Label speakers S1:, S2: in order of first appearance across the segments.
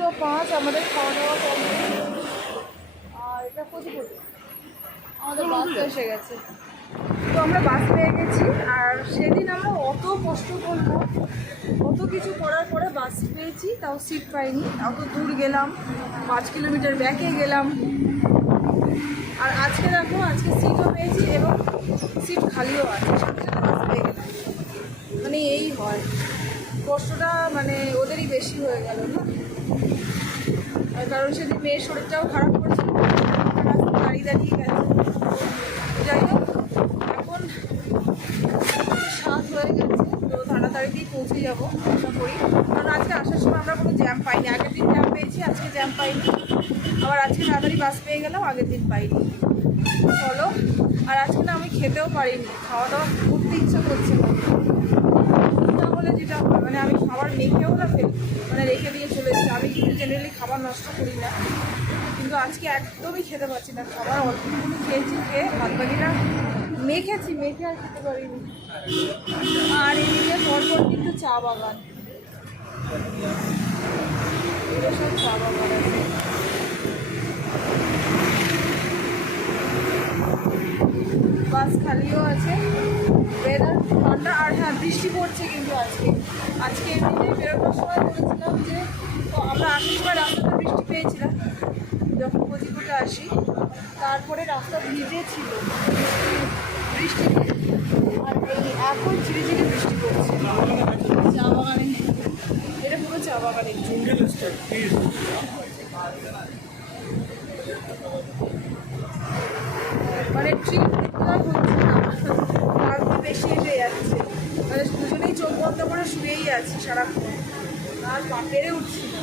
S1: দুটো পাঁচ আমাদের খাওয়া দাওয়া কমপ্লিট। আর এটা কোচিপুর আমাদের বাস এসে গেছে। তো আমরা বাস পেয়ে গেছি আর সেদিন আমরা অত কষ্ট করব অত কিছু করার পরে বাস পেয়েছি তাও সিট পাইনি। অত দূর গেলাম পাঁচ কিলোমিটার ব্যাকে গেলাম। আর আজকে দেখো আজকে সিটও পেয়েছি এবং সিট খালিও আছে সাথে সাথে বাস পেয়ে গেলাম। মানে এই হয়। কষ্টটা মানে ওদেরই বেশি হয়ে গেল না? কারণ সেদিন মেয়ের শরীরটাও খারাপ রাস্তায় দাঁড়িয়ে দাঁড়িয়ে গেছে। যাই হোক, এখন সাত হয়ে গেছে, তো তাড়াতাড়িতেই পৌঁছে যাব, আশা করি। কারণ আজকে আসার সময় আমরা কোনো জ্যাম পাইনি। আগের দিন জ্যাম পেয়েছি, আজকে জ্যাম পাইনি। আবার আজকে তাড়াতাড়ি বাস পেয়ে গেলাম, আগের দিন পাইনি। চলো, আর আজকে না আমি খেতেও পারিনি। খাওয়া দাওয়া করতে ইচ্ছা করছে না। হলে যেটা হয় মানে আমি খাবার মেখেও না মানে রেখে দিয়ে চলে এসেছি। আমি কিন্তু জেনারেলি খাবার নষ্ট করি না, কিন্তু আজকে একদমই খেতে পারছি না। খাবার অল্পটুকুনি খেয়েছি, খেয়ে ভাত বাকিটা মেখেছি, মেখে আর খেতে পারিনি। আর এদিকে পরপর কিন্তু চা বাগান। সব চা বাগান বাস খালিও আছে ওয়েদার ঠান্ডা আর হ্যাঁ বৃষ্টি পড়ছে কিন্তু আজকে। আজকে এমনিতে বেরোনোর সময় বলেছিলাম যে আমরা আসার সময় রাস্তাতে বৃষ্টি পেয়েছিলাম, যখন কোচিপুরে আসি। তারপরে রাস্তা ভিজে ছিল বৃষ্টি আর এই এখন ঝিরিঝিরি বৃষ্টি পড়ছে। চা বাগানে এটা পুরো চা বাগানে মানে ট্রিপ হচ্ছে না আরও বেশি এসে যাচ্ছে মানে দুজনেই চোখ বন্ধ করে শুয়েই আছি সারাক্ষণ। আর পেরে উঠছি না।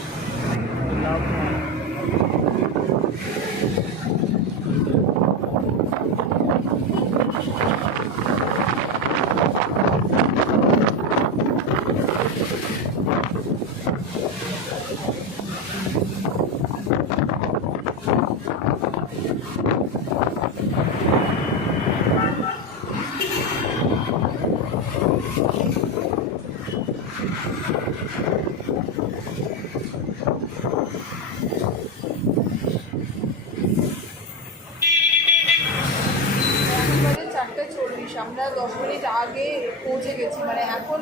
S1: চারটে চল্লিশ, আমরা দশ মিনিট আগে পৌঁছে গেছি। মানে এখন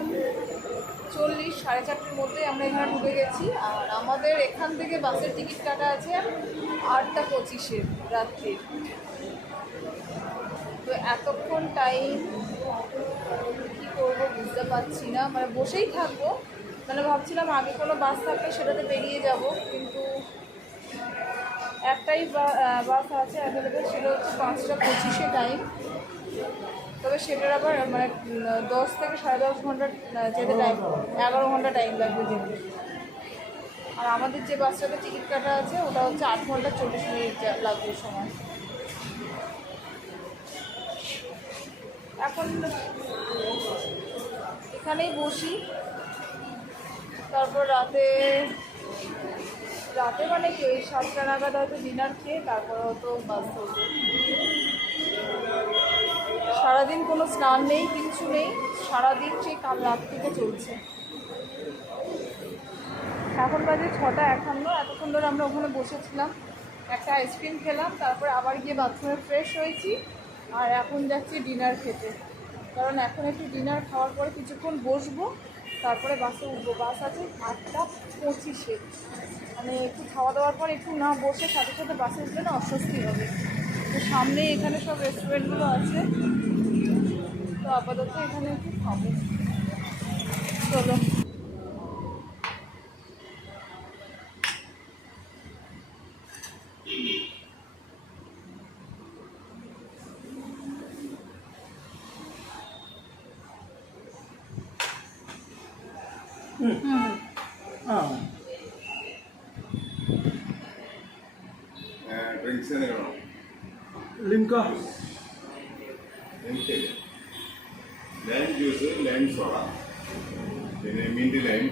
S1: চল্লিশ, সাড়ে চারটের মধ্যে আমরা এখানে ঢুকে গেছি। আর আমাদের এখান থেকে বাসের টিকিট কাটা আছে আটটা পঁচিশে রাত্রির তো এতক্ষণ টাইম কী করব বুঝতে পারছি না। মানে বসেই থাকব। মানে ভাবছিলাম আগে কোনো বাস থাকলে সেটাতে বেরিয়ে যাব কিন্তু একটাই বাস আছে অ্যাভেলেবেল সেটা হচ্ছে পাঁচটা পঁচিশে টাইম তবে সেটার আবার মানে দশ থেকে সাড়ে দশ ঘণ্টা যেতে টাইম এগারো ঘণ্টা টাইম লাগবে যেতে। আর আমাদের যে বাসটাতে টিকিট কাটা আছে ওটা হচ্ছে আট ঘণ্টা চল্লিশ মিনিট লাগবে সময়। এখন এখানেই বসি। তারপর রাতে রাতে মানে কি, ওই সাতটা নাগাদ হয়তো ডিনার খেয়ে তারপর হয়তো বাস ধরবো সারাদিন কোনো স্নান নেই, কিচ্ছু নেই, সারাদিন সেই কাল রাত থেকে চলছে। এখন বাজে ছটা একান্ন, এতক্ষণ ধরে আমরা ওখানে বসেছিলাম। একটা আইসক্রিম খেলাম, তারপর আবার গিয়ে বাথরুমে ফ্রেশ হয়েছি আর এখন যাচ্ছি ডিনার খেতে। কারণ এখন একটু ডিনার খাওয়ার পরে কিছুক্ষণ বসবো তারপরে বাসে উঠবো। বাস আছে আটটা পঁচিশে। মানে একটু খাওয়া দাওয়ার পর একটু না বসে সাথে সাথে বাসে উঠলে না অস্বস্তি হবে। তো সামনে এখানে সব রেস্টুরেন্টগুলো আছে। তো আপাতত এখানে একটু খাব। চলো।
S2: ഡ്രിങ്ക്സ് എന്തെങ്കിലും
S3: Limca
S2: lime juice lime soda പിന്നെ മിന്റ് ലൈം